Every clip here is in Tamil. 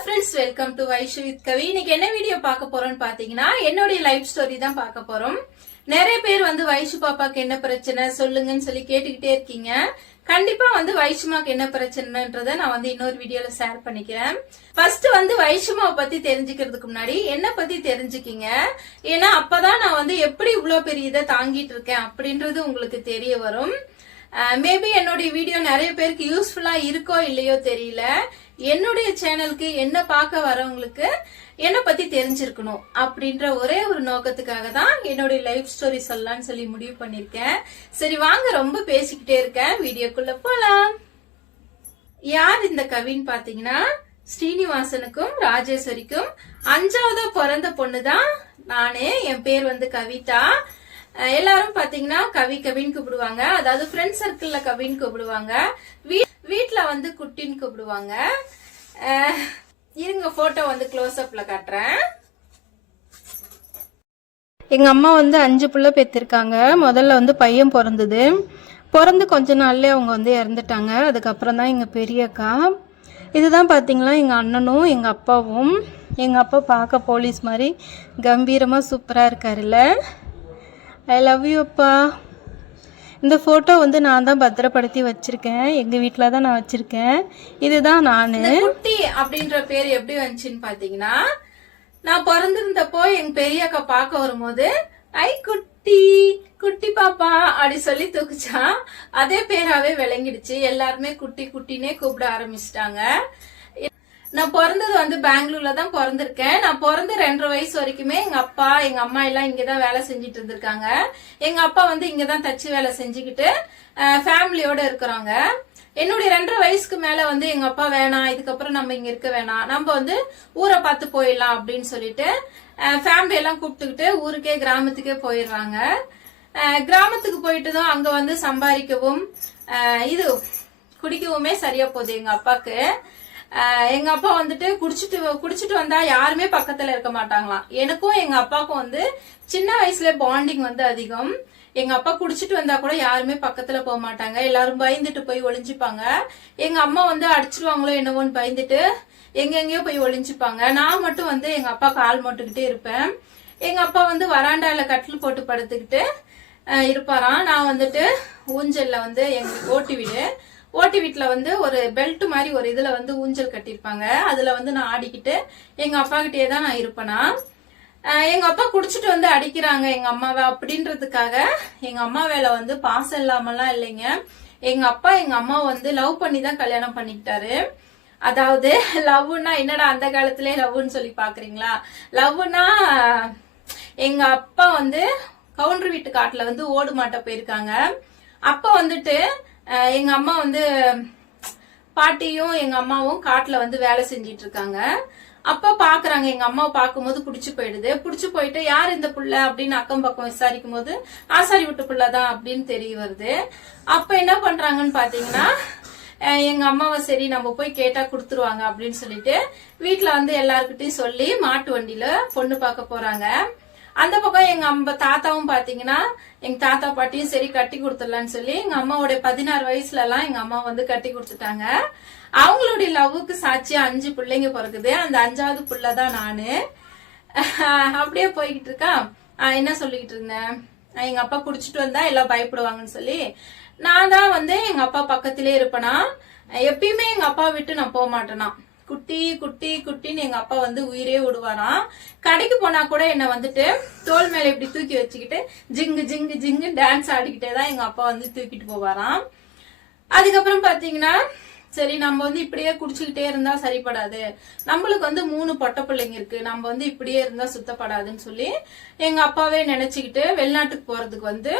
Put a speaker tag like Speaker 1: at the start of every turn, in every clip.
Speaker 1: Friends welcome to Vaishu with Kavi இன்னைக்கு என்ன வீடியோ பார்க்க போறோம்னு பாத்தீங்கன்னா என்னுடைய லைஃப் ஸ்டோரி தான் பார்க்க போறோம். நிறைய பேர் வந்து வைஷு பாப்பாக்கு என்ன பிரச்சனை சொல்லுங்கன்னு சொல்லி கேட்டுக்கிட்டே இருக்கீங்க. கண்டிப்பா வந்து வைஷுமாக்கு என்ன பிரச்சனைன்றத நான் வந்து இன்னொரு வீடியோல ஷேர் பண்ணிக்கிறேன். ஃபர்ஸ்ட் வந்து வைஷுமாவை பத்தி தெரிஞ்சுக்கிறதுக்கு முன்னாடி என்ன பத்தி தெரிஞ்சுக்கிங்க. ஏன்னா அப்பதான் நான் வந்து எப்படி இவ்வளவு பெரிய இதை தாங்கிட்டு இருக்கேன் அப்படின்றது உங்களுக்கு தெரிய வரும். மேபி என்னுடைய வீடியோ நிறைய பேருக்கு யூஸ்ஃபுல்லா இருக்கோ இல்லையோ தெரியல. என்னுடைய சேனலுக்கு என்ன பார்க்க வரவங்களுக்கு என்ன பத்தி தெரிஞ்சிருக்கணும் அப்படின்ற ஒரே ஒரு நோக்கத்துக்காக தான் என்னுடைய லைஃப் ஸ்டோரி சொல்லலாம்னு சொல்லி முடிவு பண்ணிருக்கேன் சரி வாங்க ரொம்ப பேசிக்கிட்டே இருக்கேன். வீடியோக்குள்ள போலாம். யார் இந்த கவின்னு பாத்தீங்கன்னா ஸ்ரீனிவாசனுக்கும் ராஜேஸ்வரிக்கும் அஞ்சாவதா பிறந்த பொண்ணு தான் நானு. என் பேர் வந்து கவிதா. எல்லாரும் பாத்தீங்கன்னா கவி கவின்னு கூப்பிடுவாங்க. அதாவது ஃப்ரெண்ட் சர்க்கிள்ல கவின்னு கூப்பிடுவாங்க. வீட்டில் வந்து குட்டின்னு கூப்பிடுவாங்க. இருங்க போட்டோ வந்து க்ளோஸ் காட்டுறேன். எங்கள் அம்மா வந்து அஞ்சு புள்ள பெற்றிருக்காங்க முதல்ல வந்து பையன் பிறந்தது. பிறந்து கொஞ்ச நாள்லயே அவங்க வந்து இறந்துட்டாங்க. அதுக்கப்புறம் தான் எங்கள் பெரிய அக்கா இதுதான் பார்த்தீங்களா எங்கள் அண்ணனும் எங்கள் அப்பாவும். எங்கள் அப்பா பார்க்க போலீஸ் மாதிரி கம்பீரமாக சூப்பராக இருக்காருல்ல. ஐ லவ் யூ அப்பா. இந்த ஃபோட்டோ வந்து நான் தான் பத்திரப்படுத்தி வச்சிருக்கேன். எங்கள் வீட்டில் தான் நான் வச்சிருக்கேன். இதுதான் நான். குட்டி அப்படின்ற பேர் எப்படி வந்துச்சுன்னு பார்த்தீங்கன்னா நான் பிறந்திருந்தப்போ எங்க பெரிய அக்கா பார்க்க வரும்போது ஐ குட்டி குட்டி பாப்பா அப்படி சொல்லி தூக்குச்சான் அதே பேராவே விளங்கிடுச்சு. எல்லாருமே குட்டி குட்டினே கூப்பிட ஆரம்பிச்சிட்டாங்க. நான் பிறந்தது வந்து பெங்களூர்ல தான் பிறந்திருக்கேன். நான் பிறந்து ரெண்டரை வயசு வரைக்குமே எங்க அப்பா எங்க அம்மா எல்லாம் இங்கதான் வேலை செஞ்சுட்டு இருந்திருக்காங்க. எங்க அப்பா வந்து இங்கதான் தச்சு வேலை செஞ்சுக்கிட்டு ஃபேமிலியோட இருக்கிறாங்க. என்னுடைய ரெண்டரை வயசுக்கு மேல வந்து எங்க அப்பா வேணாம் இதுக்கப்புறம் நம்ம இங்க இருக்க வேணாம். நம்ம வந்து ஊரை பார்த்து போயிடலாம் அப்படின்னு சொல்லிட்டு ஃபேமிலி எல்லாம் கூப்பிட்டுக்கிட்டு ஊருக்கே கிராமத்துக்கே போயிடுறாங்க. கிராமத்துக்கு போயிட்டு தான் அங்க வந்து சம்பாதிக்கவும் இது குடிக்கவுமே சரியா போகுது எங்க அப்பாக்கு. எங்க அப்பா வந்துட்டு குடிச்சிட்டு குடிச்சிட்டு வந்தா யாருமே பக்கத்துல இருக்க மாட்டாங்களாம். எனக்கும் எங்க அப்பாவுக்கும் வந்து சின்ன வயசுல பாண்டிங் வந்து அதிகம். எங்க அப்பா குடிச்சிட்டு வந்தா கூட யாருமே பக்கத்துல போக மாட்டாங்க. எல்லாரும் பயந்துட்டு போய் ஒளிஞ்சுப்பாங்க. எங்க அம்மா வந்து அடிச்சிருவாங்களோ என்னவோன்னு பயந்துட்டு எங்கெங்கயோ போய் ஒளிஞ்சுப்பாங்க. நான் மட்டும் வந்து எங்க அப்பா கால் மோட்டுக்கிட்டே இருப்பேன். எங்க அப்பா வந்து வராண்டால கட்டில் போட்டு படுத்துக்கிட்டு இருப்பாராம். நான் வந்துட்டு ஊஞ்சல்ல வந்து எங்களுக்கு ஓட்டி வீடு. ஓட்டி வீட்டுல வந்து ஒரு பெல்ட் மாதிரி ஒரு இதுல வந்து ஊஞ்சல் கட்டியிருப்பாங்க. அதுல வந்து நான் ஆடிக்கிட்டு எங்க அப்பா கிட்டே தான் நான் இருப்பேனா? எங்கள் எங்க அப்பா குடிச்சிட்டு வந்து அடிக்கிறாங்க எங்க அம்மாவை அப்படின்றதுக்காக. எங்க அம்மா வேலை வந்து பாசம் இல்லாமலாம் இல்லைங்க. எங்க அப்பா எங்க அம்மா வந்து லவ் பண்ணி தான் கல்யாணம் பண்ணிக்கிட்டாரு. அதாவது லவ்னா என்னடா அந்த காலத்திலே லவ்னு சொல்லி பாக்குறீங்களா? லவ்னா எங்க அப்பா வந்து கவுண்டர் வீட்டு காட்டுல வந்து ஓடு மாட்ட போயிருக்காங்க. அப்ப வந்துட்டு எங்கள் எங்க அம்மா வந்து பாட்டியும் எங்க அம்மாவும் காட்டுல வந்து வேலை செஞ்சிட்டு இருக்காங்க அப்ப பாக்குறாங்க எங்க அம்மாவை பார்க்கும்போது புடிச்சு போயிடுது. புடிச்சு போயிட்டு யார் இந்த புள்ள? அப்படின்னு அக்கம் பக்கம் விசாரிக்கும் போது ஆசாரி விட்டு புள்ளதான் அப்படின்னு தெரிய வருது. அப்ப என்ன பண்றாங்கன்னு பாத்தீங்கன்னா எங்க அம்மாவை சரி நம்ம போய் கேட்டா கொடுத்துருவாங்க அப்படின்னு சொல்லிட்டு வீட்டுல வந்து எல்லாருக்கிட்டையும் சொல்லி மாட்டு வண்டியில பொண்ணு பார்க்க போறாங்க. அந்த பக்கம் எங்க அம்மா தாத்தாவும் பாத்தீங்கன்னா எங்க தாத்தா பாட்டியும் சரி கட்டி கொடுத்துடலாம்னு சொல்லி எங்க அம்மாவுடைய பதினாறு வயசுல எல்லாம் எங்க அம்மா வந்து கட்டி கொடுத்துட்டாங்க. அவங்களுடைய லவ்வுக்கு சாட்சியா அஞ்சு பிள்ளைங்க பிறகுது அந்த அஞ்சாவது புள்ளதான் நானு. அப்படியே போய்கிட்டு இருக்கா. என்ன சொல்லிக்கிட்டு இருந்தேன்? எங்க அப்பா குடிச்சிட்டு வந்தா எல்லாம் பயப்படுவாங்கன்னு சொல்லி. நான் தான் வந்து எங்க அப்பா பக்கத்திலே இருப்பேனா? எப்பயுமே எங்க அப்பா விட்டு நான் போக மாட்டேனா? குட்டி குட்டி குட்டின்னு எங்க அப்பா வந்து உயிரே விடுவாராம் கடைக்கு போனா கூட என்ன வந்துட்டு தோல் மேல இப்படி தூக்கி வச்சுக்கிட்டு ஜிங்கு ஜிங்கு ஜிங்கு டான்ஸ் ஆடிக்கிட்டே தான் எங்க அப்பா வந்து தூக்கிட்டு போவாராம். அதுக்கப்புறம் பாத்தீங்கன்னா சரி நம்ம வந்து இப்படியே குடிச்சுக்கிட்டே இருந்தா சரிப்படாது. நம்மளுக்கு வந்து மூணு பொட்டை பிள்ளைங்க இருக்கு. நம்ம வந்து இப்படியே இருந்தா சுத்தப்படாதுன்னு சொல்லி எங்க அப்பாவே நினைச்சுக்கிட்டு வெளிநாட்டுக்கு போறதுக்கு வந்து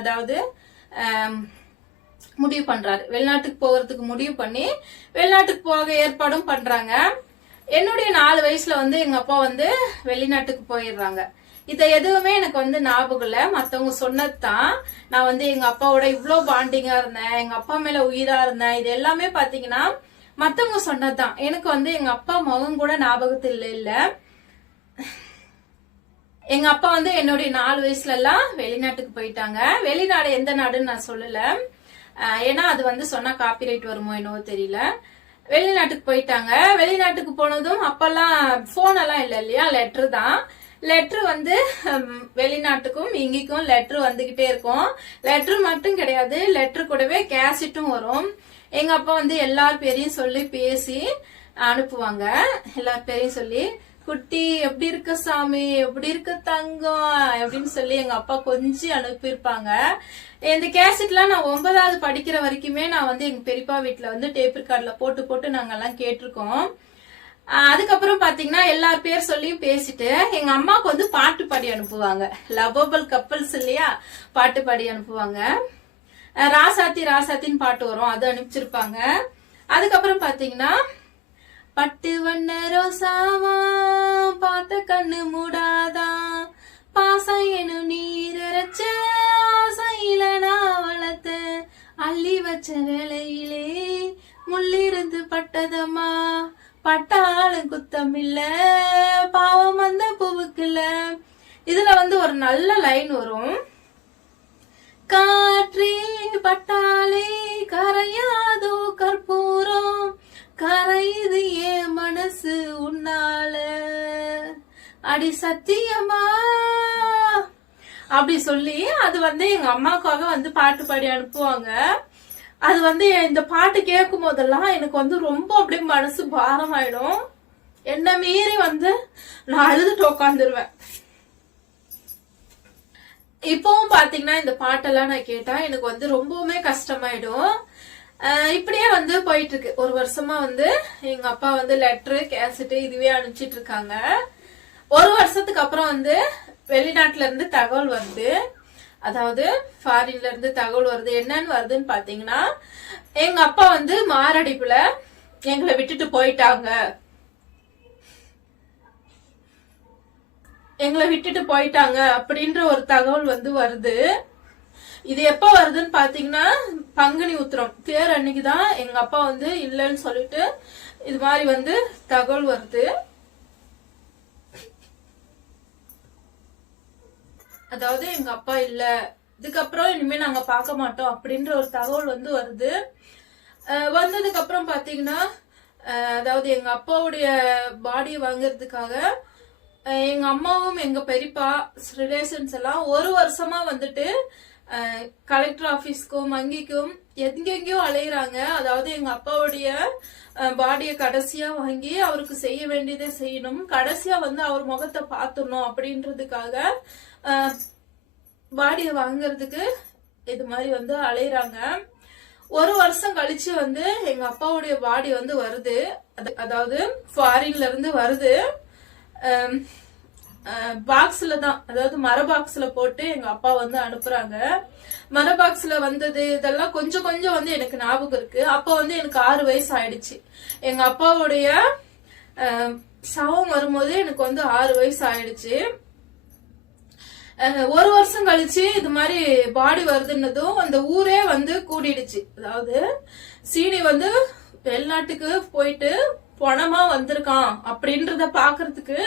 Speaker 1: அதாவது முடிவு பண்றாரு. வெளிநாட்டுக்கு போகிறதுக்கு முடிவு பண்ணி வெளிநாட்டுக்கு போக ஏற்பாடும் பண்றாங்க. என்னுடைய நாலு வயசுல வந்து எங்க அப்பா வந்து வெளிநாட்டுக்கு போயிடுறாங்க. இத எதுவுமே எனக்கு வந்து ஞாபகம் இல்ல. மத்தவங்க சொன்னதுதான். நான் வந்து எங்க அப்பாவோட இவ்வளோ பாண்டிங்கா இருந்தேன். எங்க அப்பா மேல உயிரா இருந்தேன். இது எல்லாமே பாத்தீங்கன்னா மத்தவங்க சொன்னதுதான். எனக்கு வந்து எங்க அப்பா முகம் கூட ஞாபகத்தில் இல்ல. எங்க அப்பா வந்து என்னுடைய நாலு வயசுல எல்லாம் வெளிநாட்டுக்கு போயிட்டாங்க. வெளிநாடு எந்த நாடுன்னு நான் சொல்லல. ஏன்னா அது வந்து சொன்னா காப்பிரைட் வருமோ என்னவோ தெரியல.
Speaker 2: வெளிநாட்டுக்கு போயிட்டாங்க. வெளிநாட்டுக்கு போனதும் அப்பெல்லாம் போன் எல்லாம் இல்லை இல்லையா? லெட்ரு தான். லெட்ரு வந்து வெளிநாட்டுக்கும் இங்கிக்கும் லெட்ரு வந்துகிட்டே இருக்கும். லெட்ரு மட்டும் கிடையாது லெட்ரு கூடவே கேசட்டும் வரும். எங்க அப்பா வந்து எல்லார் பேரையும் சொல்லி பேசி அனுப்புவாங்க. எல்லார் பேரையும் சொல்லி குட்டி எப்படி இருக்க சாமி? எப்படி இருக்க தங்கம்? அப்படின்னு சொல்லி எங்க அப்பா கொஞ்சம் அனுப்பியிருப்பாங்க. இந்த கேசட்லாம் நான் ஒன்பதாவது படிக்கிற வரைக்குமே நான் வந்து எங்க பெரியப்பா வீட்டுல வந்து டேப் ரெக்கார்ட்ல போட்டு போட்டு நாங்கெல்லாம் கேட்டிருக்கோம். அதுக்கப்புறம் பாத்தீங்கன்னா எல்லார் பேர் சொல்லியும் பேசிட்டு எங்க அம்மாவுக்கு வந்து பாட்டு பாடி அனுப்புவாங்க. லவ்வபிள் கப்பல்ஸ் இல்லையா? பாட்டு பாடி அனுப்புவாங்க. ராசாத்தி ராசாத்தின்னு பாட்டு வரும். அது அனுப்பிச்சிருப்பாங்க. அதுக்கப்புறம் பாத்தீங்கன்னா பட்டு வண்ண ரோசாவா பார்த்த கண்ணு மூடாதா. பாசம் எனும் நீரச்ச ஆசையில நான் வளர்த்த அள்ளி வச்ச வேலையிலே முள்ளிருந்து பட்டதம்மா. பட்டாலும் குத்தம் இல்ல பாவம் வந்த பூவுக்குல இதுல வந்து ஒரு நல்ல லைன் வரும். அடி சத்தியமா? அப்படி சொல்லி அது வந்து எங்க அம்மாவுக்காக வந்து பாட்டு பாடி அனுப்புவாங்க. அது வந்து இந்த பாட்டு கேட்கும் போதெல்லாம் எனக்கு வந்து ரொம்ப அப்படியே மனசு பாரமாயிடும். என்ன மீறி வந்து நான் அழுதுட்டு உட்காந்துருவேன் இப்பவும் பாத்தீங்கன்னா இந்த பாட்டெல்லாம் நான் கேட்டா எனக்கு வந்து ரொம்பவுமே கஷ்டமாயிடும். இப்படியே வந்து போயிட்டு இருக்கு. ஒரு வருஷமா வந்து எங்க அப்பா வந்து லெட்டரு கேசட்டு இதுவே அனுப்பிச்சிட்டு இருக்காங்க. ஒரு வருஷத்துக்கு அப்புறம் வந்து வெளிநாட்டுல இருந்து தகவல் வருது அதாவது ஃபாரின்ல இருந்து தகவல் வருது. என்னன்னு வருதுன்னு பாத்தீங்கன்னா எங்க அப்பா வந்து மாரடைப்புல எங்களை விட்டுட்டு போயிட்டாங்க. எங்களை விட்டுட்டு போயிட்டாங்க அப்படின்ற ஒரு தகவல் வந்து வருது. இது எப்ப வருதுன்னு பாத்தீங்கன்னா பங்குனி உத்திரம். தேர் அன்னைக்குதான் எங்க அப்பா வந்து இல்லைன்னு சொல்லிட்டு இது மாதிரி வந்து தகவல் வருது. அதாவது எங்க அப்பா இல்ல. இதுக்கப்புறம் இனிமே நாங்க பார்க்க மாட்டோம் அப்படின்ற ஒரு தகவல் வந்து வருது. வந்ததுக்கு அப்புறம் பாத்தீங்கன்னா அதாவது எங்க அப்பாவுடைய பாடியை வாங்குறதுக்காக எங்க அம்மாவும் எங்க பெரியப்பா ரிலேஷன்ஸ் எல்லாம் ஒரு வருஷமா வந்துட்டு கலெக்டர் ஆபீஸ்க்கும் வங்கிக்கும் எங்கெங்கயோ அலையிறாங்க. அதாவது எங்க அப்பாவுடைய பாடியை கடைசியா வாங்கி அவருக்கு செய்ய வேண்டியதை செய்யணும். கடைசியா வந்து அவர் முகத்தை பார்த்துடணும் அப்படின்றதுக்காக பாடியை வாங்குறதுக்கு இது மாதிரி வந்து அலையிறாங்க. ஒரு வருஷம் கழிச்சு வந்து எங்க அப்பாவுடைய பாடி வந்து வருது. அதாவது ஃபாரின்ல இருந்து வருது. பாக்ஸ்ல தான் அதாவது மர பாக்ஸ்ல போட்டு எங்க அப்பா வந்து அனுப்புறாங்க. மர பாக்ஸ்ல வந்தது இதெல்லாம் கொஞ்சம் கொஞ்சம் வந்து எனக்கு ஞாபகம் இருக்கு. அப்ப வந்து எனக்கு ஆறு வயசு ஆயிடுச்சு. எங்க அப்பாவுடைய சவம் வரும்போது எனக்கு வந்து ஆறு வயசு ஆயிடுச்சு. ஒரு வருஷம் கழிச்சு இது மாதிரி பாடி வருதுன்னதும் அந்த ஊரே வந்து கூடிடுச்சு. அதாவது சீனி வந்து வெளிநாட்டுக்கு போயிட்டு பணமா வந்திருக்கான் அப்படின்றத பாக்குறதுக்கு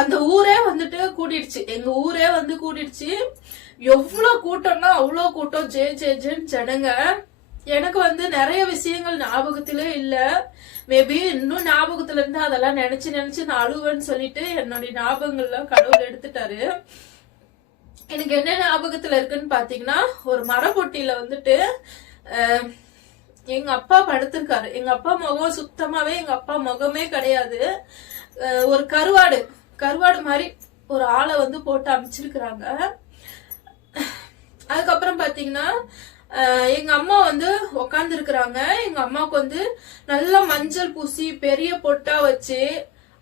Speaker 2: அந்த ஊரே வந்துட்டு கூட்டிடுச்சு எங்க ஊரே வந்து கூட்டிடுச்சு எவ்வளவு கூட்டம்னா அவ்வளோ கூட்டம். ஜே ஜே ஜேன்னு ஜனங்க. எனக்கு வந்து நிறைய விஷயங்கள் ஞாபகத்திலே இல்ல. மேபி இன்னும் ஞாபகத்துல இருந்து அதெல்லாம் நினைச்சு நினைச்சு நான் அழுவேன்னு சொல்லிட்டு என்னுடைய ஞாபகங்கள்லாம் கடவுள் எடுத்துட்டாரு. எனக்கு என்ன ஞாபகத்துல இருக்குன்னு பாத்தீங்கன்னா ஒரு மரப்பொட்டியில வந்துட்டு எங்க அப்பா படுத்திருக்காரு. எங்க அப்பா முகம் சுத்தமாவே எங்க அப்பா முகமே கிடையாது. ஒரு கருவாடு கருவாடு மாதிரி ஒரு ஆளை வந்து போட்டு அமைச்சிருக்கிறாங்க. அதுக்கப்புறம் பாத்தீங்கன்னா எங்க அம்மா வந்து உக்காந்துருக்குறாங்க. எங்கள் எங்க அம்மாவுக்கு வந்து நல்லா மஞ்சள் பூசி பெரிய பொட்டா வச்சு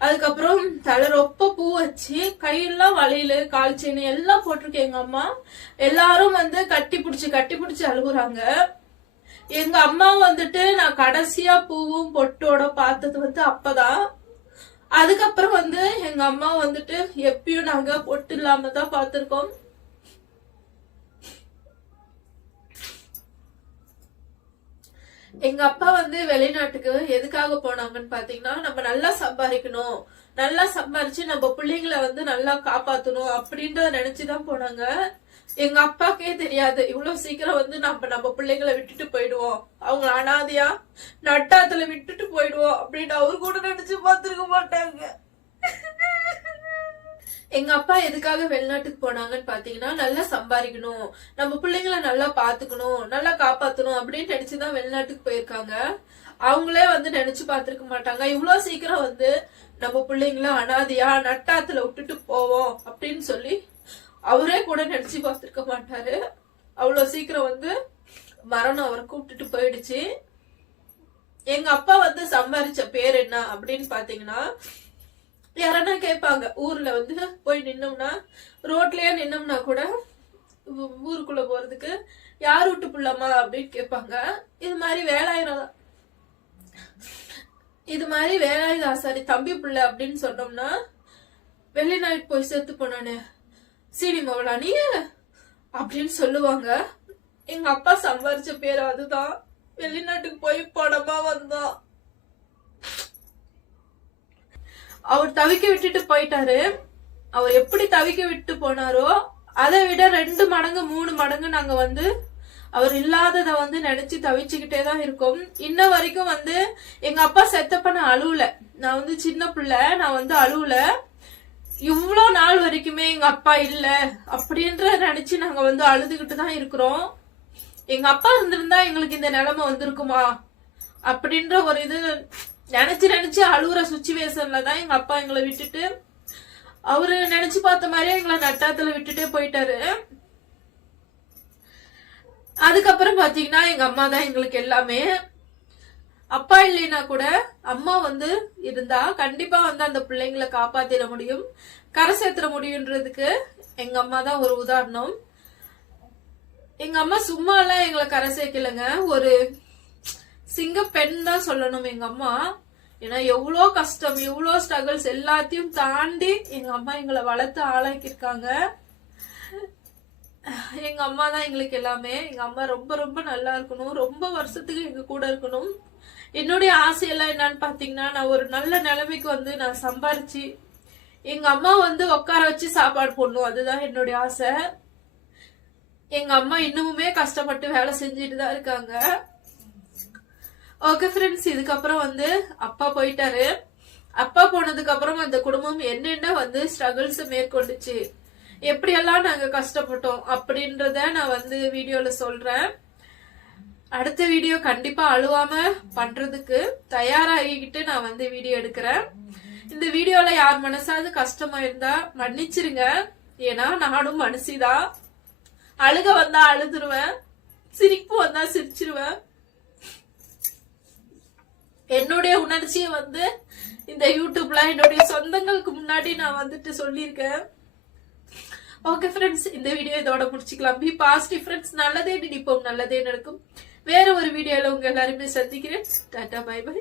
Speaker 2: அதுக்கப்புறம் தலை ரொப்ப பூ வச்சு கையெல்லாம் வளையல் கால் செயின் எல்லாம் போட்டிருக்கு எங்க அம்மா. எல்லாரும் வந்து கட்டி பிடிச்சி கட்டி பிடிச்சி அழுகுறாங்க. எங்க அம்மா வந்துட்டு நான் கடைசியா பூவும் பொட்டோட பார்த்தது வந்து அப்பதான். அதுக்கப்புறம் வந்து எங்க அம்மா வந்துட்டு எப்பயும் நாங்க பொட்டு இல்லாம தான் பார்த்திருக்கோம். எங்க அப்பா வந்து வெளிநாட்டுக்கு எதுக்காக போனாங்கன்னு பாத்தீங்கன்னா நம்ம நல்லா சம்பாதிக்கணும். நல்லா சம்பாரிச்சு நம்ம பிள்ளைங்களை வந்து நல்லா காப்பாத்தணும் அப்படின்றத நினைச்சுதான் போனாங்க. எங்க அப்பாக்கே தெரியாது. இவ்வளவு சீக்கிரம் வந்து நம்ம நம்ம பிள்ளைங்களை விட்டுட்டு போயிடுவோம். அவங்க அனாதையா நட்டாத்துல விட்டுட்டு போயிடுவோம் அப்படின்னு அவரு கூட நினைச்சு பார்த்துருக்க மாட்டாங்க. எங்க அப்பா எதுக்காக வெளிநாட்டுக்கு போனாங்கன்னு பாத்தீங்கன்னா நல்லா சம்பாதிக்கணும். நம்ம பிள்ளைங்களை நல்லா பாத்துக்கணும் நல்லா காப்பாத்தணும் அப்படின்னு நினைச்சுதான் வெளிநாட்டுக்கு போயிருக்காங்க. அவங்களே வந்து நினைச்சு பாத்துருக்க மாட்டாங்க. இவ்வளவு சீக்கிரம் வந்து நம்ம பிள்ளைங்கள அனாதையா நட்டாத்துல விட்டுட்டு போவோம் அப்படின்னு சொல்லி அவரே கூட நினைச்சு பார்த்துருக்க மாட்டாரு. அவ்வளவு சீக்கிரம் வந்து மரணம் அவரை கூப்பிட்டுட்டு போயிடுச்சு. எங்க அப்பா வந்து சம்பாதிச்ச பேர் என்ன அப்படின்னு பாத்தீங்கன்னா யாரன்னா கேட்பாங்க. ஊர்ல வந்து போய் நின்னோம்னா ரோட்லயே நின்னோம்னா கூட ஊ- ஊருக்குள்ள போறதுக்கு யார் விட்டு புள்ளமா அப்படின்னு கேட்பாங்க. இது மாதிரி வேலாயிரம் இது மாதிரி வேலாயுத ஆசாரி தம்பி புள்ள அப்படின்னு சொன்னோம்னா வெளிநாட்டு போய் செத்து போனானே. சீனி மவளா நீ அப்படின்னு சொல்லுவாங்க. எங்க அப்பா சம்பாரிச்ச பேர் அதுதான். வெளிநாட்டுக்கு போய் படமா வந்தான் அவர் தவிக்க விட்டுட்டு போயிட்டாரு. அவர் எப்படி தவிக்க விட்டு போனாரோ அதை விட ரெண்டு மடங்கு மூணு மடங்கு நாங்க வந்து அவர் இல்லாதத வந்து நினைச்சு தவிச்சுக்கிட்டே தான் இருக்கோம். இன்ன வரைக்கும் வந்து எங்க அப்பா செத்தப்ப நான் அழுவல. நான் வந்து சின்ன பிள்ளை நான் வந்து அழுவல. இவ்வளோ நாள் வரைக்குமே எங்க அப்பா இல்ல அப்படின்ற நினைச்சு நாங்க வந்து அழுதுகிட்டு தான் இருக்கிறோம். எங்க அப்பா இருந்திருந்தா எங்களுக்கு இந்த நிலைமை வந்திருக்குமா? அப்படின்ற ஒரு இது நினைச்சு நினைச்சு அழுகுற சுச்சுவேஷன்ல தான் எங்க அப்பா எங்களை விட்டுட்டு. அவரு நினைச்சு பார்த்த மாதிரியே எங்களை நட்டாத்துல விட்டுட்டே போயிட்டாரு. அதுக்கப்புறம் பாத்தீங்கன்னா எங்க அம்மா தான் எங்களுக்கு எல்லாமே. அப்பா இல்லைன்னா கூட அம்மா வந்து இருந்தா கண்டிப்பா வந்து அந்த பிள்ளைங்களை காப்பாத்திட முடியும். கரை சேர்த்துட முடியுன்றதுக்கு எங்க அம்மா தான் ஒரு உதாரணம். எங்க அம்மா சும்மா எல்லாம் எங்களை கரை சேர்க்கலங்க. ஒரு சிங்க பெண் தான் சொல்லணும் எங்க அம்மா. ஏன்னா எவ்வளோ கஷ்டம் எவ்வளோ ஸ்ட்ரகிள்ஸ் எல்லாத்தையும் தாண்டி எங்க அம்மா எங்களை வளர்த்து ஆளாக்கியிருக்காங்க எங்க அம்மா தான் எங்களுக்கு எல்லாமே. எங்க அம்மா ரொம்ப ரொம்ப நல்லா இருக்கணும். ரொம்ப வருஷத்துக்கு எங்க கூட இருக்கணும். என்னுடைய ஆசையெல்லாம் என்னன்னு பாத்தீங்கன்னா நான் ஒரு நல்ல நிலைமைக்கு வந்து நான் சம்பாரிச்சு எங்க அம்மா வந்து உட்கார வச்சு சாப்பாடு போடணும். அதுதான் என்னுடைய ஆசை. எங்க அம்மா இன்னுமுமே கஷ்டப்பட்டு வேலை செஞ்சுட்டு தான் இருக்காங்க. ஓகே ஃப்ரெண்ட்ஸ் இதுக்கப்புறம் வந்து அப்பா போயிட்டாரு. அப்பா போனதுக்கு அப்புறம் அந்த குடும்பம் என்னென்ன வந்து ஸ்ட்ரகிள்ஸ் மேற்கொண்டுச்சு எப்படியெல்லாம் நாங்க கஷ்டப்பட்டோம் அப்படின்றத நான் வந்து வீடியோல சொல்றேன். அடுத்த வீடியோ கண்டிப்பா அழுவாம பண்றதுக்கு தயாராகிக்கிட்டு நான் வந்து வீடியோ எடுக்கிறேன். இந்த வீடியோல யார் மனசாவது கஷ்டமா இருந்தா மன்னிச்சிருங்க. ஏன்னா நானும் மனுஷிதான் அழுக வந்தா அழுதுருவேன். சிரிப்பு வந்தா சிரிச்சிருவேன். என்னுடைய உணர்ச்சியை வந்து இந்த யூடியூப்ல என்னுடைய சொந்தங்களுக்கு முன்னாடி நான் வந்துட்டு சொல்லியிருக்கேன். ஓகே ஃப்ரெண்ட்ஸ் இந்த வீடியோ இதோட முடிச்சுக்கலாம். பி பாசிட்டிவ் ஃப்ரெண்ட்ஸ் நல்லதே நினைப்போம் நல்லதே நடக்கும். வேற ஒரு வீடியோல உங்க எல்லாருமே சந்திக்கிறேன். Tata bye by